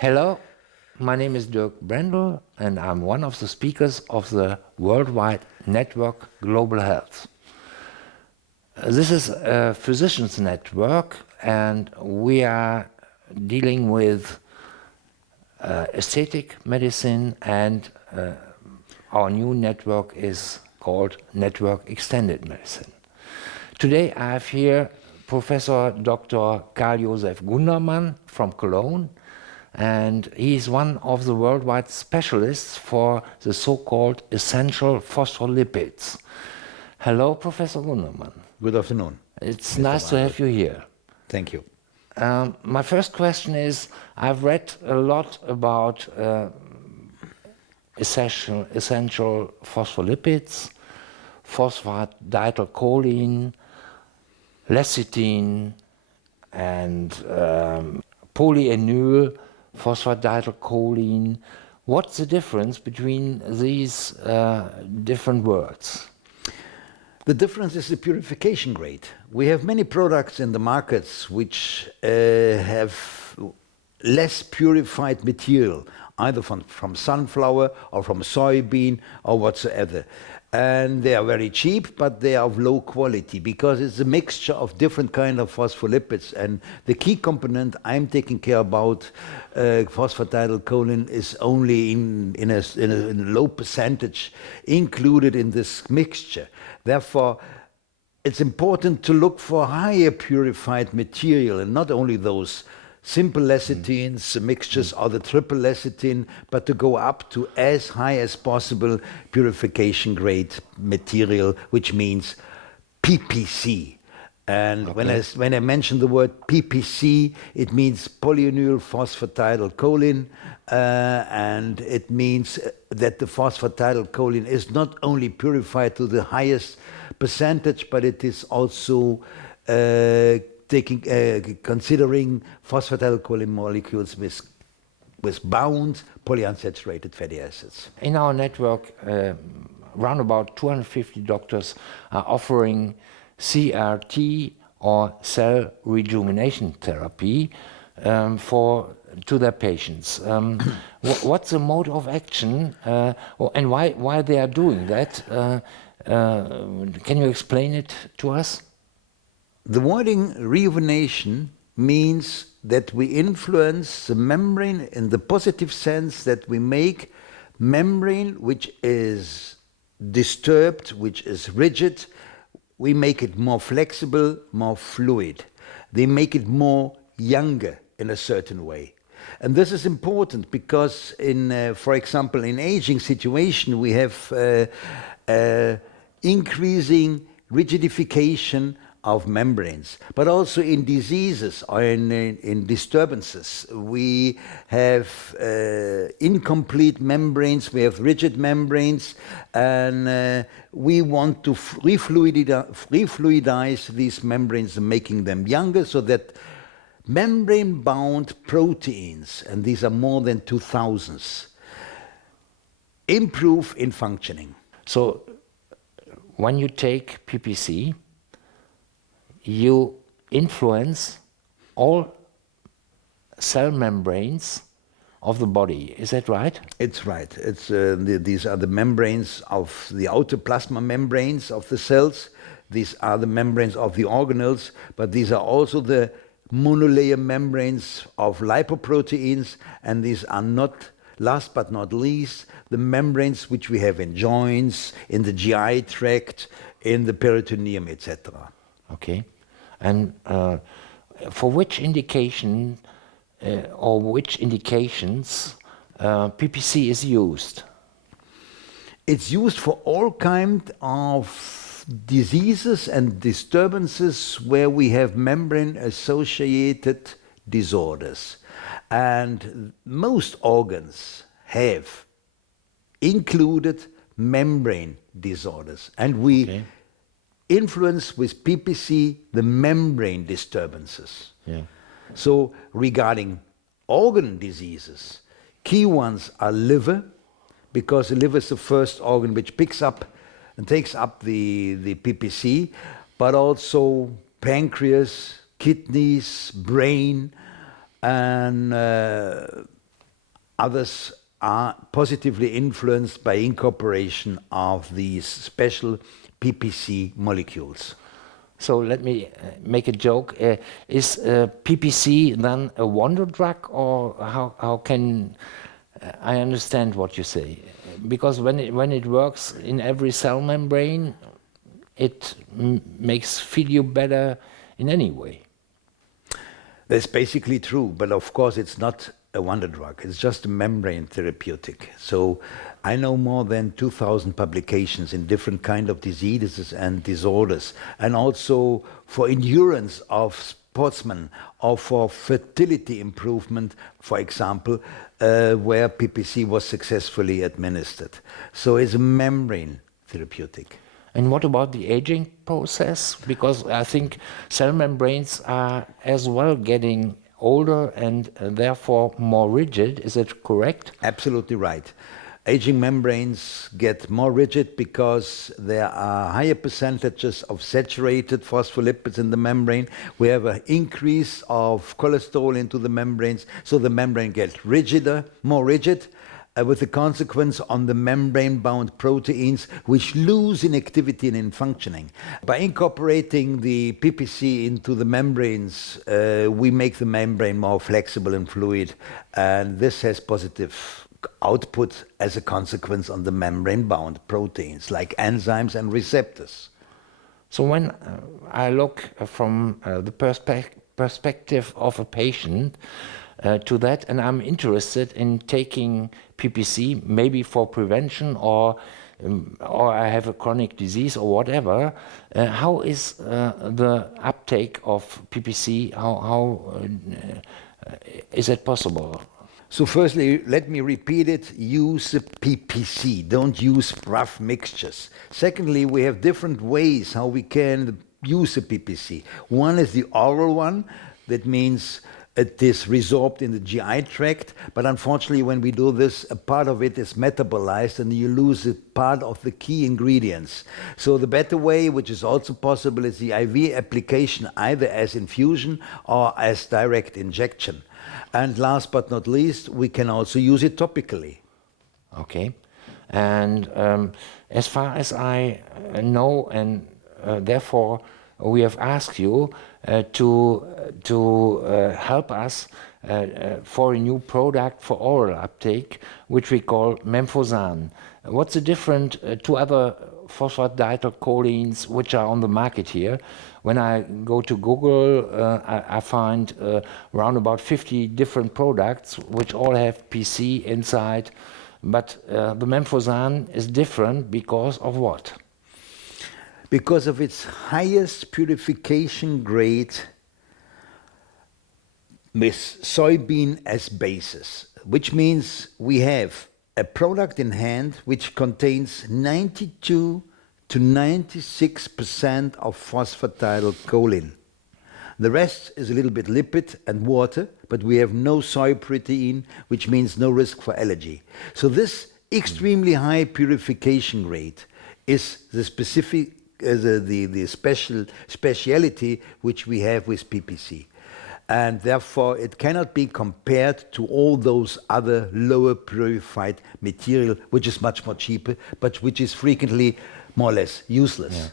Hello, my name is Dirk Brendel and I'm one of the speakers of the worldwide network Global Health. This is a physicians network and we are dealing with aesthetic medicine, and our new network is called Network Extended Medicine. Today I have here Professor Dr. Karl-Josef Gundermann from Cologne, and he is one of the worldwide specialists for the so-called essential phospholipids. Hello, Professor Gundermann. Good afternoon. It's Mr. nice to Wagner. have you here. Thank you. My first question is, I've read a lot about essential phospholipids, phosphatidylcholine, lecithin, and polyenylphosphatidylcholine. What's the difference between these different words? The difference is the purification rate. We have many products in the markets which have less purified material, either from sunflower or from soybean or whatsoever. And they are very cheap, but they are of low quality because it's a mixture of different kind of phospholipids. And the key component I'm taking care about, phosphatidylcholine, is only in a low percentage included in this mixture. Therefore, it's important to look for higher purified material and not only those simple lecithins, mixtures, or the triple lecithin, but to go up to as high as possible purification grade material, which means PPC. And Okay. when I mention the word PPC, it means polyenylphosphatidylcholine, and it means that the phosphatidylcholine is not only purified to the highest percentage, but it is also considering phosphatidylcholine molecules with bound polyunsaturated fatty acids. In our network, around about 250 doctors are offering CRT or cell rejuvenation therapy to their patients. What's the mode of action and why they are doing that? Can you explain it to us? The wording rejuvenation means that we influence the membrane in the positive sense that we make membrane which is disturbed, which is rigid, we make it more flexible, more fluid. They make it more younger in a certain way. And this is important because for example, in aging situation, we have increasing rigidification of membranes, but also in diseases or in disturbances. We have incomplete membranes, we have rigid membranes, and we want to refluidize these membranes, making them younger so that membrane-bound proteins, and these are more than 2,000, improve in functioning. So when you take PPC, you influence all cell membranes of the body. Is that right? It's right. These are the membranes of the outer plasma membranes of the cells. These are the membranes of the organelles, but these are also the monolayer membranes of lipoproteins, and these are not, last but not least, the membranes which we have in joints, in the GI tract, in the peritoneum, etc. Okay. And for which indication or which indications PPC is used? It's used for all kinds of diseases and disturbances where we have membrane-associated disorders. And most organs have included membrane disorders. And we influence with PPC the membrane disturbances. Yeah. So regarding organ diseases, key ones are liver, because the liver is the first organ which picks up and takes up the PPC, but also pancreas, kidneys, brain, and Others are positively influenced by incorporation of these special PPC molecules. So let me make a joke. Is PPC then a wonder drug, or how can I understand what you say? Because when it works in every cell membrane, it makes feel you better in any way. That's basically true, but of course it's not a wonder drug. It's just a membrane therapeutic. So I know more than 2,000 publications in different kind of diseases and disorders, and also for endurance of sportsmen or for fertility improvement, for example, where PPC was successfully administered. So it's a membrane therapeutic. And what about the aging process? Because I think cell membranes are as well getting older and therefore more rigid. Is that correct? Absolutely right. Aging membranes get more rigid because there are higher percentages of saturated phospholipids in the membrane. We have an increase of cholesterol into the membranes, so the membrane gets rigider, more rigid, with the consequence on the membrane-bound proteins, which lose in activity and in functioning. By incorporating the PPC into the membranes, we make the membrane more flexible and fluid, and this has positive output as a consequence on the membrane-bound proteins, like enzymes and receptors. So when I look from the perspective of a patient, to that, and I'm interested in taking PPC, maybe for prevention, or I have a chronic disease or whatever. How is the uptake of PPC? How is it possible? So firstly, let me repeat it, use the PPC, don't use rough mixtures. Secondly, we have different ways how we can use the PPC. One is the oral one, that means it is resorbed in the GI tract, but unfortunately when we do this, a part of it is metabolized and you lose a part of the key ingredients. So the better way, which is also possible, is the IV application, either as infusion or as direct injection. And last but not least, we can also use it topically. Okay. And as far as I know, and therefore we have asked you to help us for a new product for oral uptake, which we call Memphosan. What's the difference to other phosphatidylcholines which are on the market here? When I go to Google, I find around about 50 different products which all have PC inside, but the Memphosan is different because of what? Because of its highest purification grade with soybean as basis, which means we have a product in hand which contains 92 to 96% of phosphatidylcholine. The rest is a little bit lipid and water, but we have no soy protein, which means no risk for allergy. So this extremely high purification rate is the specific the speciality which we have with PPC. And therefore it cannot be compared to all those other lower purified material, which is much more cheaper, but which is frequently more or less useless.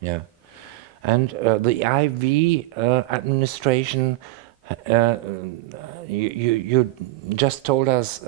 Yeah. And the IV administration, you just told us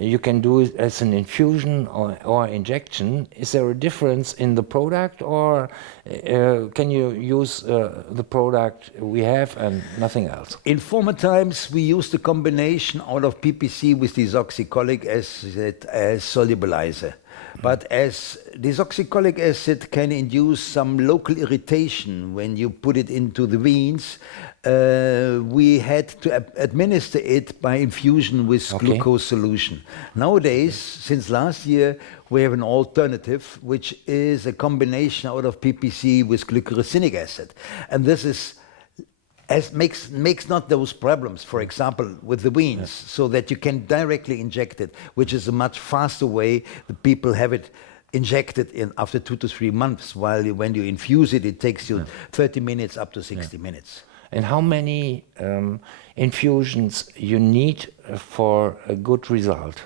you can do it as an infusion or injection. Is there a difference in the product, or can you use the product we have and nothing else? In former times, we used a combination out of PPC with desoxycholic acid as solubilizer. But as desoxycholic acid can induce some local irritation when you put it into the veins, we had to administer it by infusion with glucose solution. Nowadays, since last year, we have an alternative, which is a combination out of PPC with glycyrrhizinic acid. And this is makes not those problems, for example, with the veins, so that you can directly inject it, which is a much faster way. The people have it injected in after 2 to 3 months, while when you infuse it, it takes you 30 minutes up to 60 minutes. And how many infusions you need for a good result?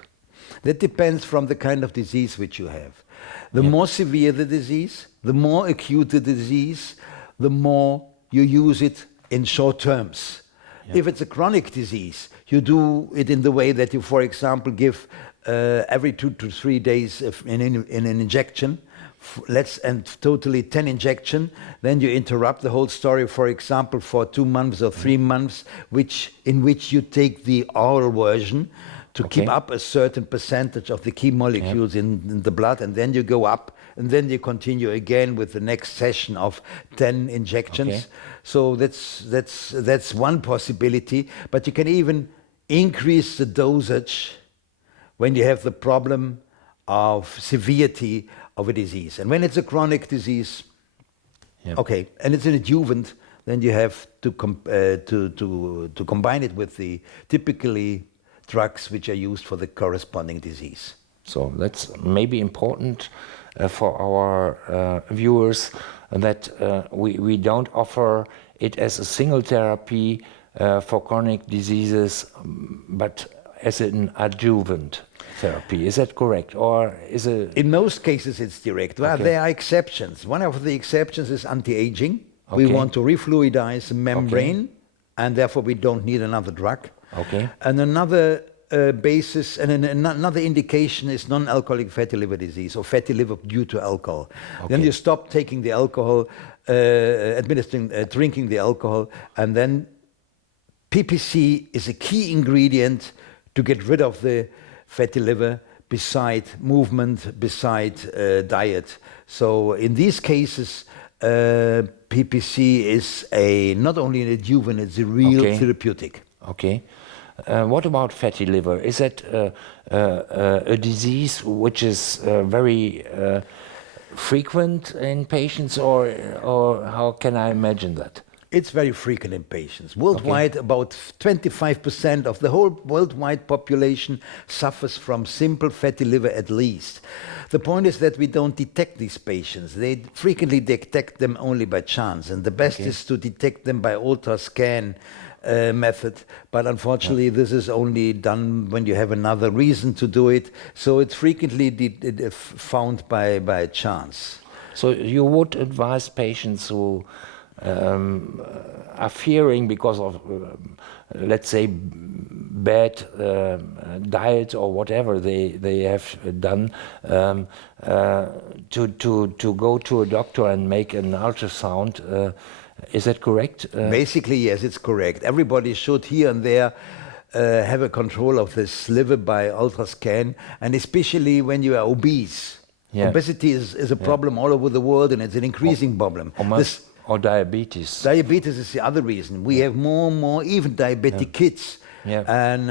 That depends from the kind of disease which you have. The more severe the disease, the more acute the disease, the more you use it in short terms. If it's a chronic disease, you do it in the way that you, for example, give every 2 to 3 days in an injection, and totally 10 injection, then you interrupt the whole story, for example, for 2 months or 3 months, in which you take the oral version to keep up a certain percentage of the key molecules in the blood, and then you go up, and then you continue again with the next session of 10 injections. So that's one possibility, but you can even increase the dosage when you have the problem of severity of a disease. And when it's a chronic disease, and it's an adjuvant, then you have to combine it with the typically drugs which are used for the corresponding disease. So that's maybe important for our viewers, that we don't offer it as a single therapy for chronic diseases, but as an adjuvant therapy. Is that correct? Or is it... In most cases it's direct. Well, there are exceptions. One of the exceptions is anti-aging. We want to refluidize the membrane, and therefore we don't need another drug. And another basis and another indication is non-alcoholic fatty liver disease, or fatty liver due to alcohol. Then you stop taking the alcohol, drinking the alcohol, and then PPC is a key ingredient to get rid of the fatty liver, beside movement, beside diet. So in these cases, PPC is not only an adjuvant, it's a real therapeutic. What about fatty liver? Is that a disease which is very frequent in patients, or how can I imagine that? It's very frequent in patients. Worldwide, about 25% of the whole worldwide population suffers from simple fatty liver at least. The point is that we don't detect these patients. They frequently detect them only by chance, and the best is to detect them by ultrascan method, but unfortunately this is only done when you have another reason to do it, so it's frequently found by chance. So you would advise patients who are fearing because of, let's say, bad diet or whatever they have done, to go to a doctor and make an ultrasound. Is that correct? Basically, yes, it's correct. Everybody should here and there have a control of this liver by ultrascan, and especially when you are obese. Obesity is a problem all over the world, and it's an increasing problem. Or diabetes. Diabetes is the other reason. We have more and more even diabetic kids. And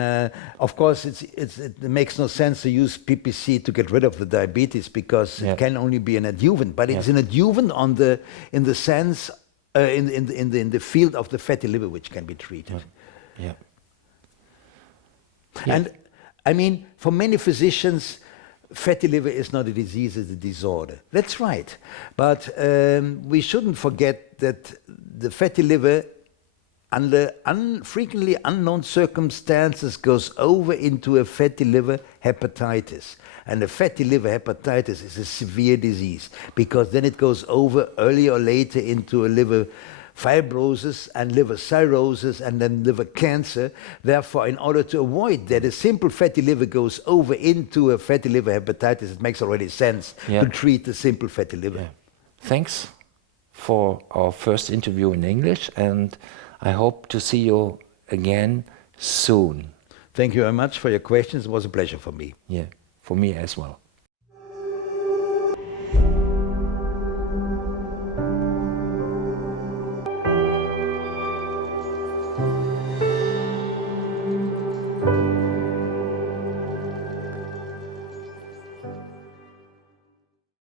of course, it makes no sense to use PPC to get rid of the diabetes, because it can only be an adjuvant. But it's an adjuvant in the sense, in the field of the fatty liver, which can be treated. And I mean, for many physicians, fatty liver is not a disease, it's a disorder. That's right. But we shouldn't forget that the fatty liver, under frequently unknown circumstances, goes over into a fatty liver hepatitis. And a fatty liver hepatitis is a severe disease, because then it goes over earlier or later into a liver fibrosis and liver cirrhosis and then liver cancer. Therefore, in order to avoid that a simple fatty liver goes over into a fatty liver hepatitis, it makes already sense to treat the simple fatty liver. Thanks for our first interview in English, and I hope to see you again soon. Thank you very much for your questions. It was a pleasure for me. For me as well.